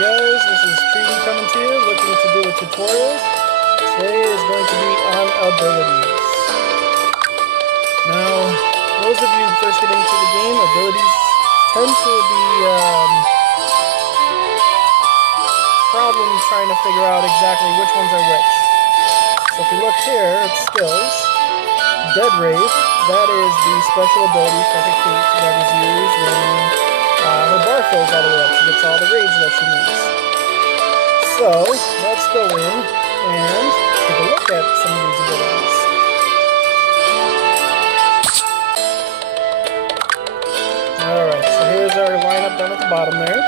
guys, this is Treaty coming to you, looking to do a tutorial. Today is going to be on abilities. Now, those of you first getting into the game, abilities tend to be problem trying to figure out exactly which ones are which. So if we look here at skills, Dead Rave, that is the special ability for Kate that is used when her bar fills all the way up. She gets all the rage that she needs. So, let's go in and take a look at some of these abilities. Alright, so here's our lineup down at the bottom there.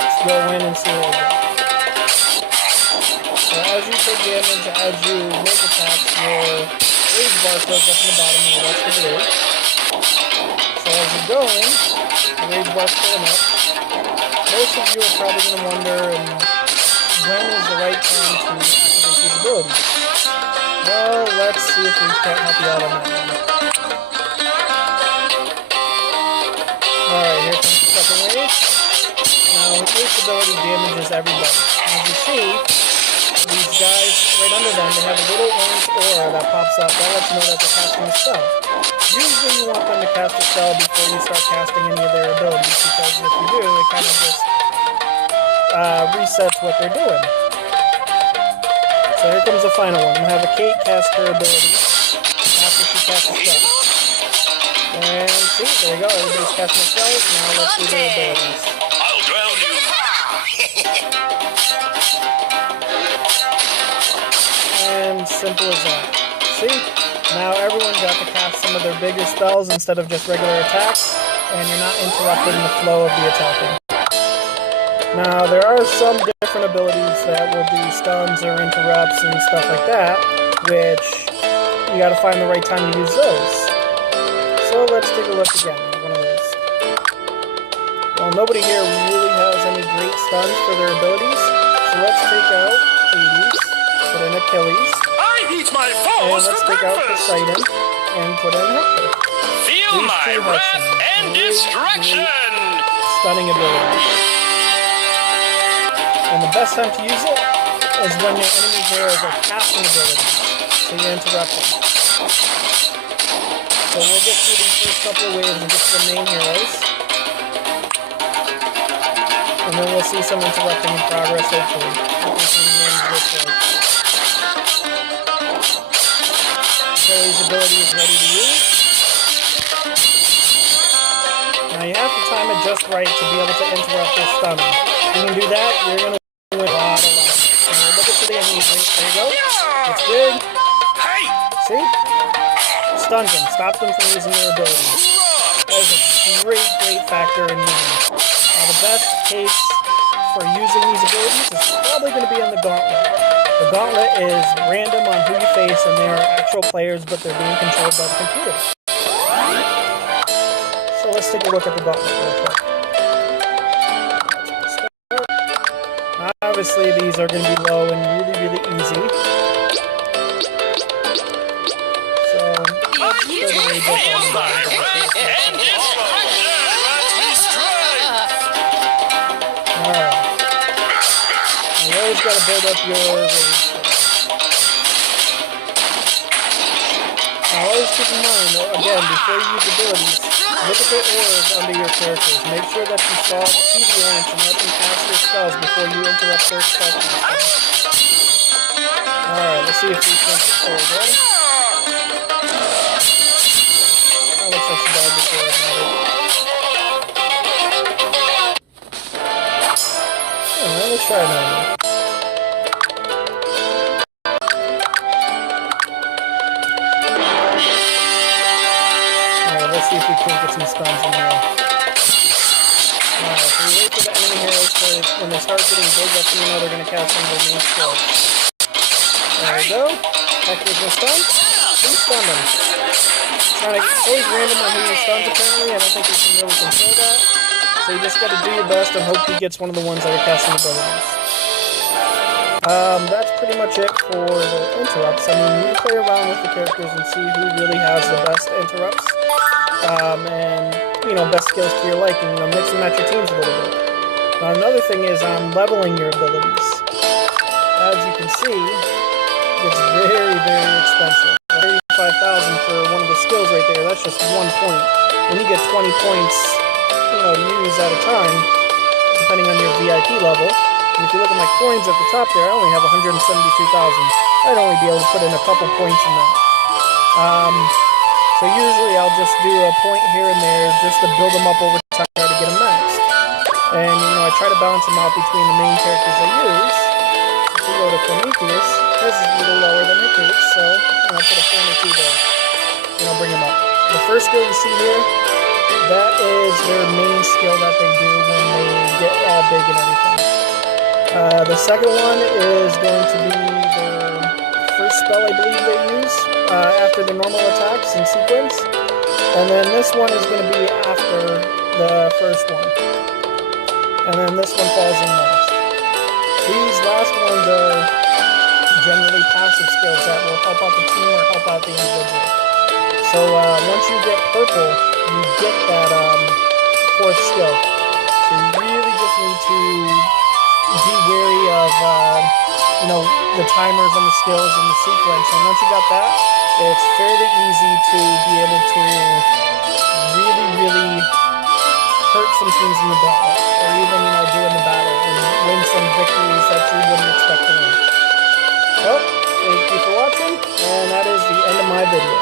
Let's go in and see what we got. So as you take damage, as you make attacks, your rage bar goes up in the bottom and the rest of it is. So as you're going, the rage bar's filling up. Most of you are probably going to wonder when is the right time to activate these abilities. Well, let's see if we can't help you out on that one. Alright, here comes the second wave. Now, each ability damages everybody. As you see, these guys right under them, they have a little orange aura that pops up. That lets you know that they're casting a spell. Usually you want them to cast a spell before you start casting any of their abilities, because if you do, it kind of just resets what they're doing. So here comes the final one. We'll have a Kate cast her ability after she casts a spell. And see, there you go, everybody's casting spells. Now let's do their abilities. I'll drown you! And simple as that. See? Now everyone got to cast some of their bigger spells instead of just regular attacks, and you're not interrupting the flow of the attacking. Now there are some different abilities that will do stuns or interrupts and stuff like that, which you gotta find the right time to use those. So let's take a look again at one of those. Well, nobody here really has any great stuns for their abilities, so let's take out Hades, put in Achilles. My and let's take out Poseidon and put in Hector. Feel my wrath and destruction! Stunning ability. And the best time to use it is when your enemy heroes are casting abilities, so you interrupt them. So we'll get through these first couple of waves and get to the main heroes. And then we'll see some interrupting in progress, hopefully. Achilles' ability is ready to use. Now you have to time it just right to be able to interrupt their stunning. If you can do that, you're going to win a lot of life. So look at the enemies. There you go. It's good. See? Stuns them. Stop them from using their abilities. That is a great, great factor in winning. Now the best case for using these abilities is probably going to be in the Gauntlet. The Gauntlet is random on who you face, and they are actual players, but they're being controlled by the computer. So let's take a look at the Gauntlet real quick. Obviously, these are going to be low and really, really easy. So let's go to rage up on the bottom. Alright. You always got to build up your rage. Now always keep in mind, again, before you use abilities, look at the auras under your characters. Make sure that you see the orange and let them cast their spells before you interrupt their spell casting. Alright, let's see if we can... There we go. That looks like she died before I had it. Alright, let's try another one. Let's see if we can't get some stuns in there. Alright, so we wait for the enemy heroes to, when they start getting big, that's when you know they're going to cast some of their main skills. There we go. Hector's been stunned. Please stun them. It's always random on who you stuns apparently. I don't think you can really control that. So you just got to do your best and hope he gets one of the ones that are casting abilities. That's pretty much it for the interrupts. I mean, you play around with the characters and see who really has the best interrupts. And best skills to your liking. Mix and match your teams a little bit. Now, another thing is leveling your abilities. As you can see, it's very, very expensive. 35,000 for one of the skills right there. That's just 1 point, and you get 20 points, to use at a time, depending on your VIP level. And if you look at my coins at the top there, I only have 172,000. I'd only be able to put in a couple points in that. So usually I'll just do a point here and there just to build them up over time, try to get them maxed. And I try to balance them out between the main characters I use. If we go to Prometheus, this is a little lower than Hiccups, so I put a point or two there. And I'll bring them up. The first skill you see here, that is their main skill that they do when they get all big and everything. The second one is going to be their first spell, I believe they use after the normal attacks in sequence. And then this one is going to be after the first one. And then this one falls in last. These last ones are generally passive skills that will help out the team or help out the individual. So once you get purple, you get that fourth skill. So you really just need to be wary of the timers on the skills and the sequence. And once you got that, it's fairly easy to be able to really, really hurt some teams in the gauntlet, or even do in the battle and win some victories that you wouldn't expect to win. Well, thank you for watching, and that is the end of my video.